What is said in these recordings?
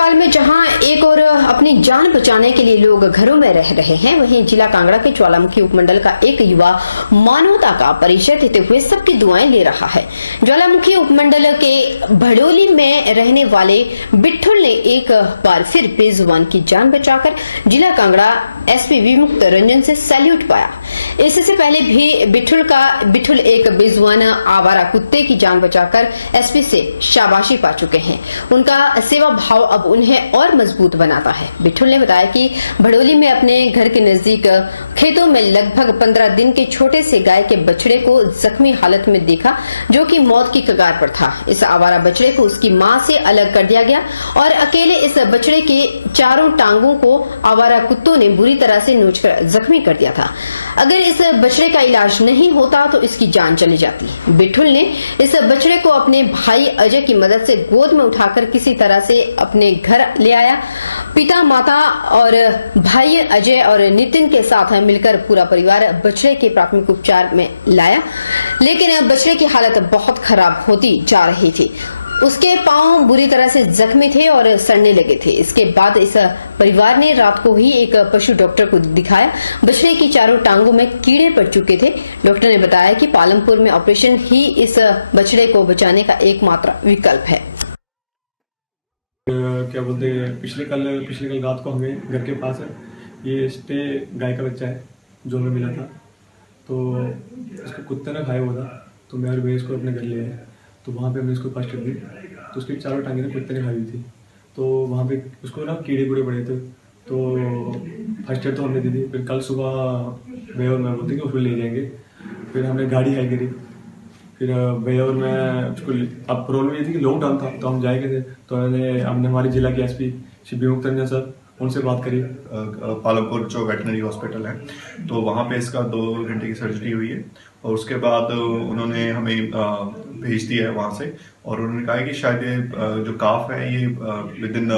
काल में जहां एक और अपनी जान बचाने के लिए लोग घरों में रह रहे हैं, वहीं जिला कांगड़ा के ज्वालामुखी उपमंडल का एक युवा मानवता का परिचय देते हुए सबकी दुआएं ले रहा है। ज्वालामुखी उपमंडल के भड़ोली में रहने वाले बिट्ठुल ने एक बार फिर बेजुबान की जान बचाकर जिला कांगड़ा एसपी विमुक्त रंजन से सैल्यूट पाया। इससे पहले भी बिट्ठुल एक बेजुबान आवारा कुत्ते की जान बचाकर एसपी से शाबाशी पा चुके हैं। उनका सेवा भाव अब उन्हें और मजबूत बनाता है। बिट्ठुल ने बताया कि भड़ोली में अपने घर के नजदीक खेतों में लगभग 15 दिन के छोटे से गाय के बछड़े को जख्मी हालत में देखा, जो कि मौत की कगार पर था। इस आवारा बछड़े को उसकी मां से अलग कर दिया गया और अकेले इस बछड़े के चारों टांगों को आवारा कुत्तों ने बुरी तरह से नोचकर जख्मी कर दिया था। अगर इस बछड़े का इलाज नहीं होता तो इसकी जान चली जाती। बिट्ठुल ने इस बछड़े को अपने भाई अजय की मदद से गोद में उठाकर किसी तरह से अपने घर ले आया। पिता, माता और भाई अजय और नितिन के साथ मिलकर पूरा परिवार बछड़े के प्राथमिक उपचार में लाया, लेकिन बछड़े की हालत बहुत खराब होती जा रही थी। उसके पांव बुरी तरह से जख्मी थे और सड़ने लगे थे। इसके बाद इस परिवार ने रात को ही एक पशु डॉक्टर को दिखाया। बछड़े की चारों टांगों में कीड़े पड़ चुके थे। डॉक्टर ने बताया कि पालमपुर में ऑपरेशन ही इस बछड़े को बचाने का एकमात्र विकल्प है। क्या बोलते हैं, पिछले कल रात को हमें घर के पास ये स्टे गाय का बच्चा है जो हमें मिला था। तो इसको कुत्ते ने खाया हुआ था, तो मैं और इसको अपने घर ले आए। तो वहाँ पे हमने इसको फर्स्ट एड दी, तो उसकी चारों टांगें ना कुत्ते ने खाई हुई थी। तो वहाँ पे उसको ना कीड़े कूड़े पड़े थे, तो फर्स्ट एड तो हमने दी थी। फिर कल सुबह भैया और मैं बोलते कि उसको ले जाएंगे। फिर हमने गाड़ी हाई करी। फिर भैया और मैं उसको, अब प्रॉब्लम ये थी कि लॉकडाउन था, तो हम जाएंगे थे। तो हमने हमारे जिला के एसपी श्री विमुक्त रंजन सर, उनसे बात करी। पालमपुर जो वेटनरी हॉस्पिटल है, तो वहाँ पे इसका 2 घंटे की सर्जरी हुई है और उसके बाद उन्होंने हमें भेज दिया है वहाँ से। और उन्होंने कहा है कि शायद ये जो काफ है ये विद इन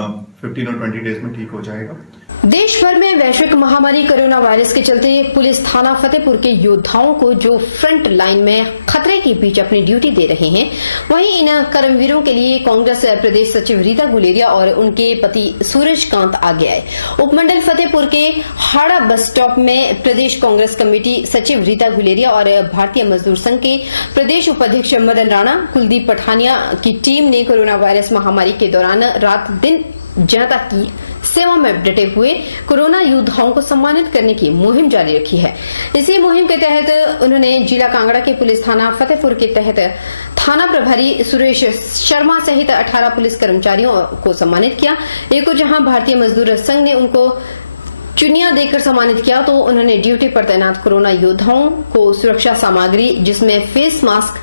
15 और 20 डेज में ठीक हो जाएगा। देश भर में वैश्विक महामारी कोरोना वायरस के चलते पुलिस थाना फतेहपुर के योद्धाओं को जो फ्रंट लाइन में खतरे के बीच अपनी ड्यूटी दे रहे हैं, वहीं इन कर्मवीरों के लिए कांग्रेस प्रदेश सचिव रीता गुलेरिया और उनके पति सूरजकांत आगे आए। उपमंडल फतेहपुर के हाड़ा बस स्टॉप में प्रदेश कांग्रेस कमेटी सचिव रीता गुलेरिया और भारतीय मजदूर संघ के प्रदेश उपाध्यक्ष मदन राणा, कुलदीप पठानिया की टीम ने कोरोना वायरस महामारी के दौरान रात दिन जनता की सेवा में डटे हुए कोरोना योद्धाओं को सम्मानित करने की मुहिम जारी रखी है। इसी मुहिम के तहत उन्होंने जिला कांगड़ा के पुलिस थाना फतेहपुर के तहत थाना प्रभारी सुरेश शर्मा सहित 18 पुलिस कर्मचारियों को सम्मानित किया। एक और जहां भारतीय मजदूर संघ ने उनको चुनिया देकर सम्मानित किया, तो उन्होंने ड्यूटी पर तैनात कोरोना योद्धाओं को सुरक्षा सामग्री जिसमें फेस मास्क,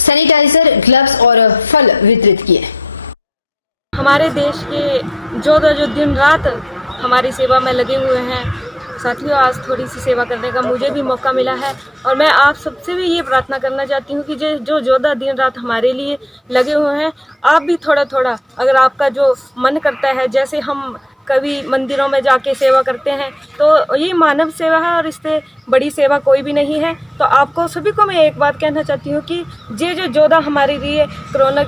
सैनिटाइजर, ग्लव्स और फल वितरित किए। हमारे देश के योद्धा जो दिन रात हमारी सेवा में लगे हुए हैं, साथियों आज थोड़ी सी सेवा करने का मुझे भी मौका मिला है और मैं आप सबसे भी ये प्रार्थना करना चाहती हूँ कि जो योद्धा दिन रात हमारे लिए लगे हुए हैं, आप भी थोड़ा थोड़ा अगर आपका जो मन करता है, जैसे हम कभी मंदिरों में जाके सेवा करते हैं, तो ये मानव सेवा है और इससे बड़ी सेवा कोई भी नहीं है। तो आपको सभी को मैं एक बात कहना चाहती हूँ कि जो योद्धा हमारे लिए कोरोना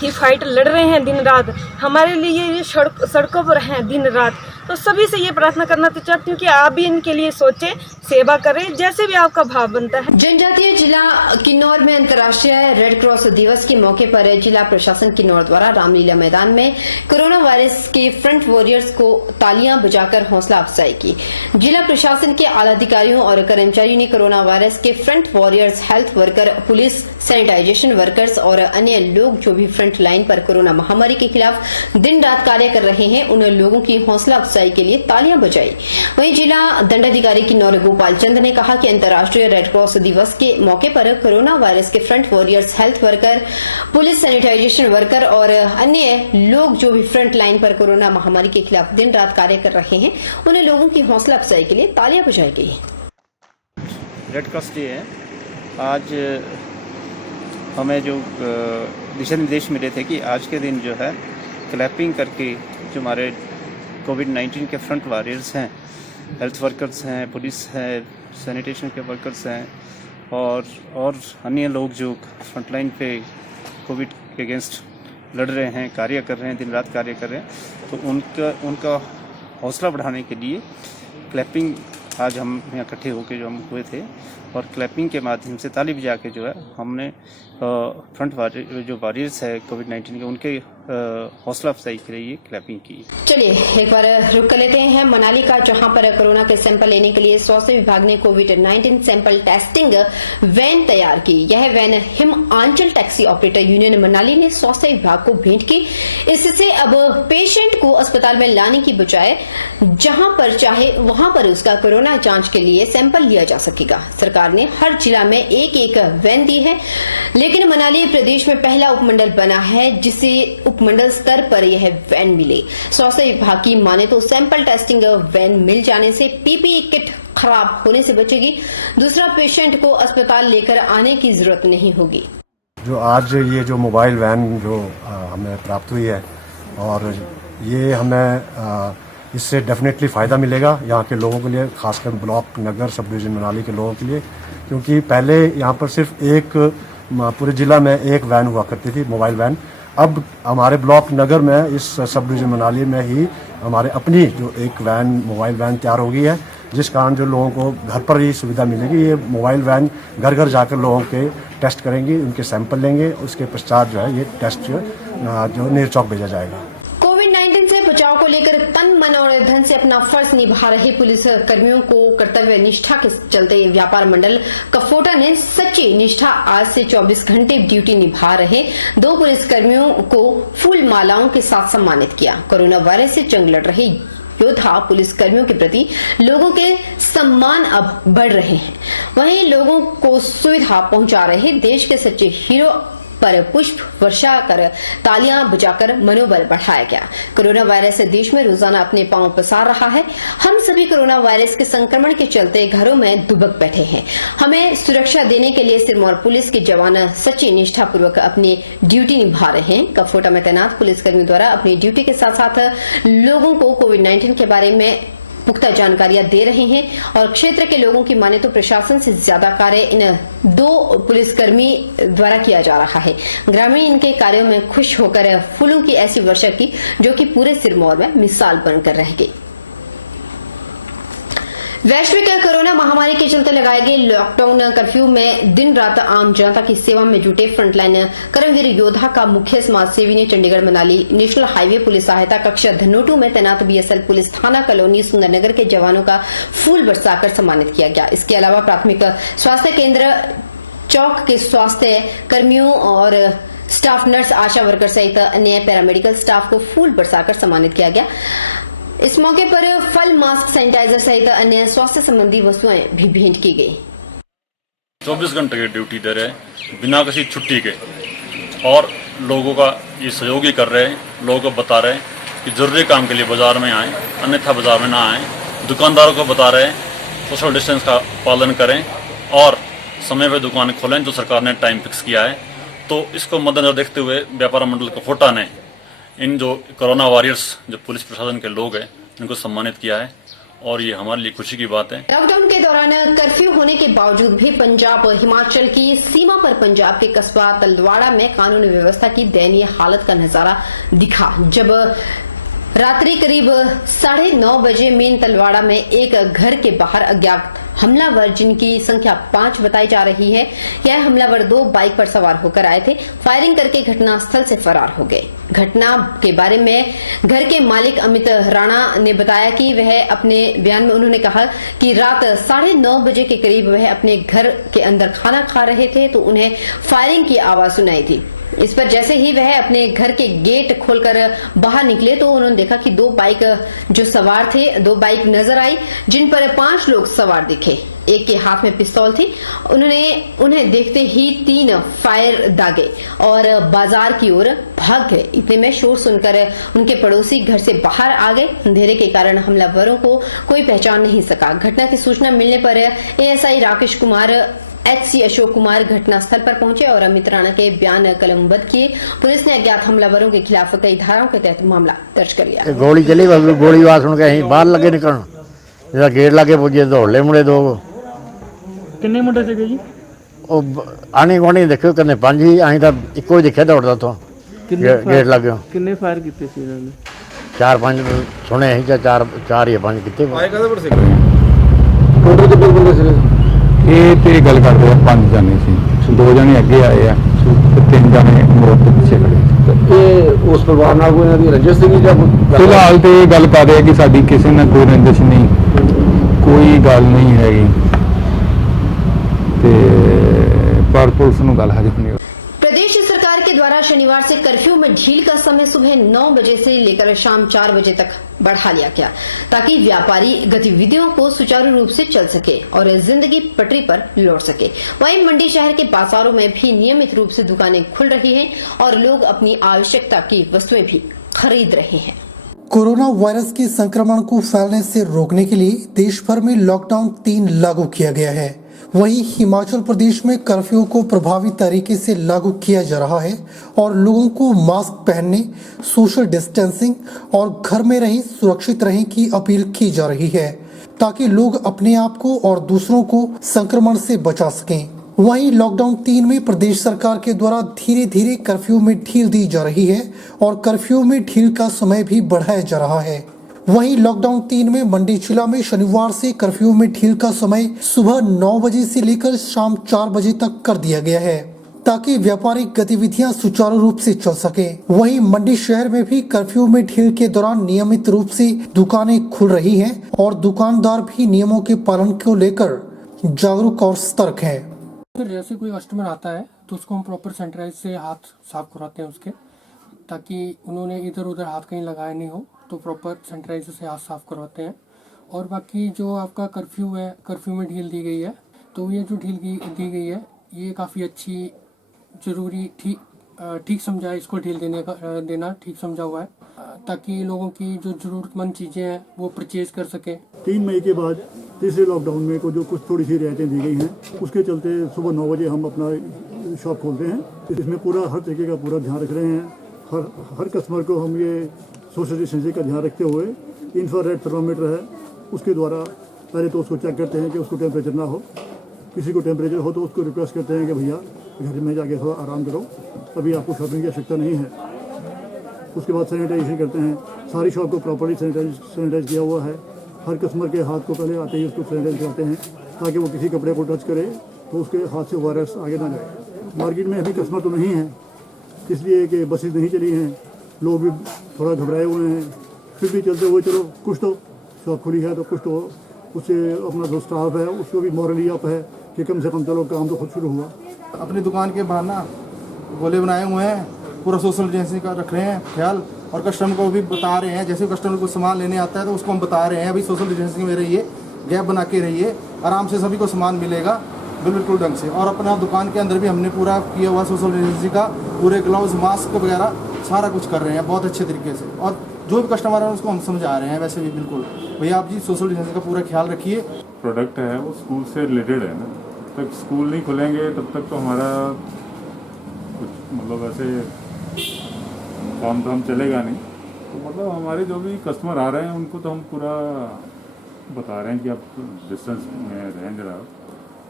की फाइट लड़ रहे हैं दिन रात, हमारे लिए ये सड़कों पर हैं दिन रात, तो सभी से ये प्रार्थना करना तो चाहती हूँ कि आप भी इनके लिए सोचें, सेवा करें, जैसे भी आपका भाव बनता है। जनजातीय जिला किन्नौर में अंतर्राष्ट्रीय रेड क्रॉस दिवस के मौके पर जिला प्रशासन किन्नौर द्वारा रामलीला मैदान में कोरोना वायरस के फ्रंट वॉरियर्स को तालियां बजाकर हौसला अफजाई की। जिला प्रशासन के आला अधिकारियों और कर्मचारियों ने कोरोना वायरस के front warriors, health worker, police, sanitisation workers और अन्य लोग जो भी फ्रंट लाइन पर कोरोना महामारी के खिलाफ दिन रात कार्य कर रहे हैं, उन लोगों की हौसला अफजाई के लिए तालियां बजाई। वहीं जिला दंडाधिकारी किन्नौर गोपाल चंद ने कहा कि अंतर्राष्ट्रीय रेड क्रॉस दिवस के मौके पर कोरोना वायरस के front warriors, health worker, police, sanitisation worker और अन्य लोग जो भी फ्रंट लाइन पर कोरोना महामारी के खिलाफ दिन रात कार्य कर रहे हैं, उन लोगों की हौसला अफजाई के लिए तालियां बजाई गई। रेड क्रॉस डे है आज। हमें जो दिशा निर्देश मिले थे कि आज के दिन जो है क्लैपिंग करके जो हमारे कोविड-19 के फ्रंट वॉरियर्स हैं, हेल्थ वर्कर्स हैं, पुलिस है, सैनिटेशन के वर्कर्स हैं और अन्य लोग जो फ्रंटलाइन पे कोविड के अगेंस्ट लड़ रहे हैं, कार्य कर रहे हैं, दिन रात कार्य कर रहे हैं, तो उनका हौसला बढ़ाने के लिए क्लैपिंग आज हम यहाँ इकट्ठे होकर जो हम हुए थे, और क्लैपिंग के माध्यम से ताली बजा के जो है हमने फ्रंट जो वॉरियर्स है कोविड-19 के, उनके हौसला अफजाई के लिए क्लैपिंग की। चलिए एक बार रुक कर लेते हैं मनाली का, जहां पर कोरोना के सैंपल लेने के लिए स्वास्थ्य विभाग ने कोविड-19 सैंपल टेस्टिंग वैन तैयार की। यह van Himachal taxi operator union Manali ने स्वास्थ्य विभाग को भेंट की। इससे अब पेशेंट को अस्पताल में लाने की बजाय जहां पर चाहे वहां पर उसका कोरोना जांच के लिए सैंपल लिया जा सकेगा। सरकार ने हर जिला में एक एक वैन दी है, लेकिन मनाली प्रदेश में पहला उपमंडल बना है जिसे उपमंडल स्तर पर यह वैन मिले। स्वास्थ्य विभाग की माने तो सैंपल टेस्टिंग वैन मिल जाने से पीपीई किट खराब होने से बचेगी, दूसरा पेशेंट को अस्पताल लेकर आने की जरूरत नहीं होगी। जो आज ये जो मोबाइल वैन जो हमें प्राप्त हुई है, और ये हमें इससे डेफिनेटली फ़ायदा मिलेगा यहाँ के लोगों के लिए, खासकर ब्लॉक नगर सब डिवीज़न मनाली के लोगों के लिए, क्योंकि पहले यहाँ पर सिर्फ एक पूरे ज़िला में एक वैन हुआ करती थी, मोबाइल वैन। अब हमारे ब्लॉक नगर में इस सब डिवीज़न मनाली में ही हमारे अपनी जो एक वैन मोबाइल वैन तैयार हो गई है, जिस कारण जो लोगों को घर पर ही सुविधा मिलेगी। ये मोबाइल वैन घर घर जाकर लोगों के टेस्ट करेंगी, उनके सैंपल लेंगे, उसके पश्चात जो है ये टेस्ट जो नेरचौक भेजा जाएगा। कोविड-19 से बचाव को लेकर तन मन और धन से अपना फर्ज निभा रहे पुलिस कर्मियों को कर्तव्य निष्ठा के चलते व्यापार मंडल कफोटा ने सच्ची निष्ठा आज से 24 घंटे ड्यूटी निभा रहे 2 पुलिस कर्मियों को फूल मालाओं के साथ सम्मानित किया। कोरोना वायरस से जंग लड़ रहे योद्धा पुलिस कर्मियों के प्रति लोगों के सम्मान अब बढ़ रहे हैं। वहीं लोगों को सुविधा पहुंचा रहे देश के सच्चे हीरो पर पुष्प वर्षा कर तालियां बजाकर मनोबल बढ़ाया गया। कोरोना वायरस देश में रोजाना अपने पांव पसार रहा है। हम सभी कोरोना वायरस के संक्रमण के चलते घरों में दुबक बैठे हैं। हमें सुरक्षा देने के लिए सिरमौर पुलिस के जवान सच्ची निष्ठा पूर्वक अपनी ड्यूटी निभा रहे हैं। कफोटा में तैनात पुलिसकर्मियों द्वारा अपनी ड्यूटी के साथ साथ लोगों को कोविड-19 के बारे में पुख्ता जानकारियां दे रहे हैं, और क्षेत्र के लोगों की माने तो प्रशासन से ज्यादा कार्य इन 2 पुलिसकर्मी द्वारा किया जा रहा है। ग्रामीण इनके कार्यों में खुश होकर फूलों की ऐसी वर्षा की जो कि पूरे सिरमौर में मिसाल बनकर रह गई। वैश्विक कोरोना महामारी के चलते लगाए गए लॉकडाउन कर्फ्यू में दिन रात आम जनता की सेवा में जुटे फ्रंटलाइन कर्मवीर योद्धा का मुख्य समाज सेवी ने Chandigarh Manali national highway police सहायता कक्ष धनोटू में तैनात बीएसएल पुलिस थाना कॉलोनी सुंदरनगर के जवानों का फूल बरसाकर सम्मानित किया गया। इसके अलावा प्राथमिक स्वास्थ्य केंद्र चौक के स्वास्थ्य कर्मियों और स्टाफ नर्स, आशा वर्कर सहित अन्य पैरामेडिकल स्टाफ को फूल बरसाकर सम्मानित किया गया। इस मौके पर फल, मास्क, सैनिटाइजर सहित अन्य स्वास्थ्य संबंधी वस्तुएं भी भेंट की गई। 24 घंटे की ड्यूटी दे रहे बिना किसी छुट्टी के, और लोगों का ये सहयोग ही कर रहे हैं। लोगों को बता रहे हैं कि जरूरी काम के लिए बाजार में आएँ, अन्यथा बाजार में ना आएँ। दुकानदारों को बता रहे हैं सोशल डिस्टेंस का पालन करें और समय पर दुकान खोलें, जो सरकार ने टाइम फिक्स किया है। तो इसको मद्देनजर देखते हुए व्यापार मंडल कफोटा ने इन जो कोरोना वॉरियर्स जो पुलिस प्रशासन के लोग हैं इनको सम्मानित किया है, और ये हमारे लिए खुशी की बात है। लॉकडाउन के दौरान कर्फ्यू होने के बावजूद भी पंजाब हिमाचल की सीमा पर पंजाब के कस्बा तलवाड़ा में कानून व्यवस्था की दयनीय हालत का नजारा दिखा, जब रात्रि करीब 9:30 बजे मेन तलवाड़ा में एक घर के बाहर अज्ञात हमलावर, जिनकी संख्या 5 बताई जा रही है, यह हमलावर 2 बाइक पर सवार होकर आए थे, फायरिंग करके घटनास्थल से फरार हो गए। घटना के बारे में घर के मालिक अमित राणा ने बताया कि वह अपने बयान में उन्होंने कहा कि रात 9:30 बजे के करीब वह अपने घर के अंदर खाना खा रहे थे तो उन्हें फायरिंग की आवाज सुनाई थी। इस पर जैसे ही वह अपने घर के गेट खोलकर बाहर निकले तो उन्होंने देखा कि 2 बाइक जो सवार थे, 2 बाइक नजर आई जिन पर 5 लोग सवार दिखे। एक के हाथ में पिस्तौल थी। उन्हें देखते ही 3 फायर दागे और बाजार की ओर भाग गए। इतने में शोर सुनकर उनके पड़ोसी घर से बाहर आ गए। अंधेरे के कारण हमलावरों को कोई पहचान नहीं सका। घटना की सूचना मिलने पर एएसआई राकेश कुमार, एचसी अशोक कुमार घटनास्थल पर पहुंचे और अमित राणा के बयान कलमबद्ध किए। पुलिस ने अज्ञात हमलावरों के खिलाफ कई धाराओं के तहत मामला दर्ज कर लिया। गोली चली, गोली आवाज सुन के अं बाहर लगे निकलन, जरा गेट लागे पुजे दौड़ ले मुंडे 2। किन्ने मुंडे थे जी? आनी गुआढ़ी देखो कन्ने 5 ही, अं तो इको ही दिखे दौड़दा तो गेट लगे हो किन्ने फायर कीते सी इन्होंने 4-5 सुने ही ਜਾਂ 4 ਜਾਂ 5 ਕਿਤੇ टोटल कितने बंदे थे ਇਹ ਤੇ ਗੱਲ ਕਰਦੇ ਆ 5 ਜਾਣੇ ਸੀ 2 ਜਾਣੇ ਅੱਗੇ ਆਏ ਆ ਤੇ 3 ਜਾਣੇ ਮੋੜ ਤੋਂ ਪਿੱਛੇ ਖੜੇ ਇਹ ਉਸ ਪਰਿਵਾਰ ਨਾਲ ਕੋਈ ਇਹਨਾਂ ਦੀ ਰੰਜਿਸ਼ ਸੀਗੀ ਜਾਂ ਫਿਲਹਾਲ ਤੇ ਇਹ ਗੱਲ ਕਰ ਰਹੇ ਆ ਕਿ ਸਾਡੀ ਕਿਸੇ ਨਾਲ ਕੋਈ ਰੰਜਿਸ਼ ਨਹੀਂ ਕੋਈ ਗੱਲ ਨਹੀਂ ਹੈਗੀ ਤੇ ਪਰ ਪੁਲਿਸ ਨੂੰ ਗੱਲ ਹਜੇ ਨਹੀਂ प्रदेश सरकार के द्वारा शनिवार से कर्फ्यू में ढील का समय सुबह 9 बजे से लेकर शाम 4 बजे तक बढ़ा लिया गया ताकि व्यापारी गतिविधियों को सुचारू रूप से चल सके और जिंदगी पटरी पर लौट सके। वहीं मंडी शहर के बाजारों में भी नियमित रूप से दुकानें खुल रही हैं और लोग अपनी आवश्यकता की वस्तुएं भी खरीद रहे हैं। कोरोना वायरस के संक्रमण को फैलने से रोकने के लिए देश भर में लॉकडाउन 3 लागू किया गया है। वहीं हिमाचल प्रदेश में कर्फ्यू को प्रभावी तरीके से लागू किया जा रहा है और लोगों को मास्क पहनने, सोशल डिस्टेंसिंग और घर में रहें, सुरक्षित रहें की अपील की जा रही है ताकि लोग अपने आप को और दूसरों को संक्रमण से बचा सकें। वहीं लॉकडाउन 3 में प्रदेश सरकार के द्वारा धीरे धीरे कर्फ्यू में ढील दी जा रही है और कर्फ्यू में ढील का समय भी बढ़ाया जा रहा है। वहीं लॉकडाउन 3 में मंडी जिला में शनिवार से कर्फ्यू में ढील का समय सुबह 9 बजे से लेकर शाम 4 बजे तक कर दिया गया है ताकि व्यापारिक गतिविधियां सुचारू रूप से चल सके। वहीं मंडी शहर में भी कर्फ्यू में ढील के दौरान नियमित रूप से दुकानें खुल रही हैं और दुकानदार भी नियमों के पालन को लेकर जागरूक और सतर्क है। जैसे कोई कस्टमर आता है तो उसको हम प्रॉपर सैनिटाइज से हाथ साफ करवाते हैं उसके, ताकि उन्होंने इधर उधर हाथ कहीं लगाया नहीं हो, तो प्रॉपर सैनिटाइजर से हाथ साफ करवाते हैं। और बाकी जो आपका कर्फ्यू है, कर्फ्यू में ढील दी गई है, तो ये जो ढील दी गई है ये काफ़ी अच्छी, ज़रूरी, ठीक समझा है, इसको ढील देना ठीक समझा हुआ है ताकि लोगों की जो ज़रूरतमंद चीज़ें हैं वो परचेज कर सकें। 3 मई के बाद तीसरे लॉकडाउन में को जो कुछ थोड़ी सी रियायतें दी गई हैं उसके चलते सुबह 9 बजे हम अपना शॉप खोलते हैं। इसमें पूरा हर तरीके का पूरा ध्यान रख रहे हैं। हर कस्टमर को हम ये सोशल डिस्टेंसिंग का ध्यान रखते हुए इंफ्रारेड थर्मामीटर है उसके द्वारा पहले तो उसको चेक करते हैं कि उसको टेम्परेचर ना हो। किसी को टेम्परेचर हो तो उसको रिक्वेस्ट करते हैं कि भैया घर में जाके थोड़ा आराम करो, अभी आपको शॉपिंग की आवश्यकता नहीं है। उसके बाद सैनिटाइजेशन करते हैं। सारी शॉप को प्रॉपर्ली सैनिटाइज किया हुआ है। हर कस्टमर के हाथ को पहले आते ही उसको सैनिटाइज करते हैं ताकि वो किसी कपड़े को टच करे तो उसके हाथ से वायरस आगे ना जाए। मार्केट में अभी कस्टमर तो नहीं है इसलिए कि बसेस नहीं चली हैं, लोग भी थोड़ा घबराए हुए हैं, फिर भी चलते हुए चलो कुछ तो शॉप खुली है तो कुछ तो उससे अपना जो स्टाफ है उसको भी मॉरली अप है कि कम से कम चलो काम तो खुद शुरू हुआ। अपनी दुकान के बाहर ना गोले बनाए हुए हैं, पूरा सोशल डिस्टेंसिंग का रख रहे हैं ख्याल, और कस्टमर को भी बता रहे हैं, जैसे कस्टमर को सामान लेने आता है तो उसको हम बता रहे हैं अभी सोशल डिस्टेंसिंग में रहिए, गैप बना के रहिए, आराम से सभी को सामान मिलेगा बिल्कुल ढंग से। और अपना दुकान के अंदर भी हमने पूरा किया हुआ सोशल डिस्टेंसिंग का, पूरे ग्लव्स मास्क वगैरह सारा कुछ कर रहे हैं बहुत अच्छे तरीके से। और जो भी कस्टमर है उसको हम समझा रहे हैं वैसे भी बिल्कुल भैया आप जी सोशल डिस्टेंसिंग का पूरा ख्याल रखिए। प्रोडक्ट है वो स्कूल से रिलेटेड है ना, तक स्कूल नहीं खुलेंगे तब तक तो हमारा कुछ मतलब ऐसे काम तो हम चलेगा नहीं। तो मतलब हमारे जो भी कस्टमर आ रहे हैं उनको तो हम पूरा बता रहे हैं कि आप डिस्टेंस में रहें जरा,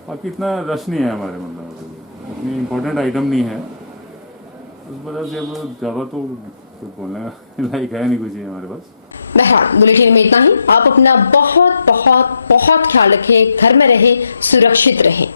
बाकी इतना रश नहीं है हमारे, मतलब इतनी इम्पोर्टेंट आइटम नहीं है, उस वजह से अब ज़्यादा तो बोलने लायक है नहीं कुछ ही हमारे पास। बहरहाल बुलेटिन में इतना ही। आप अपना बहुत बहुत बहुत ख्याल रखें, घर में रहें, सुरक्षित रहें।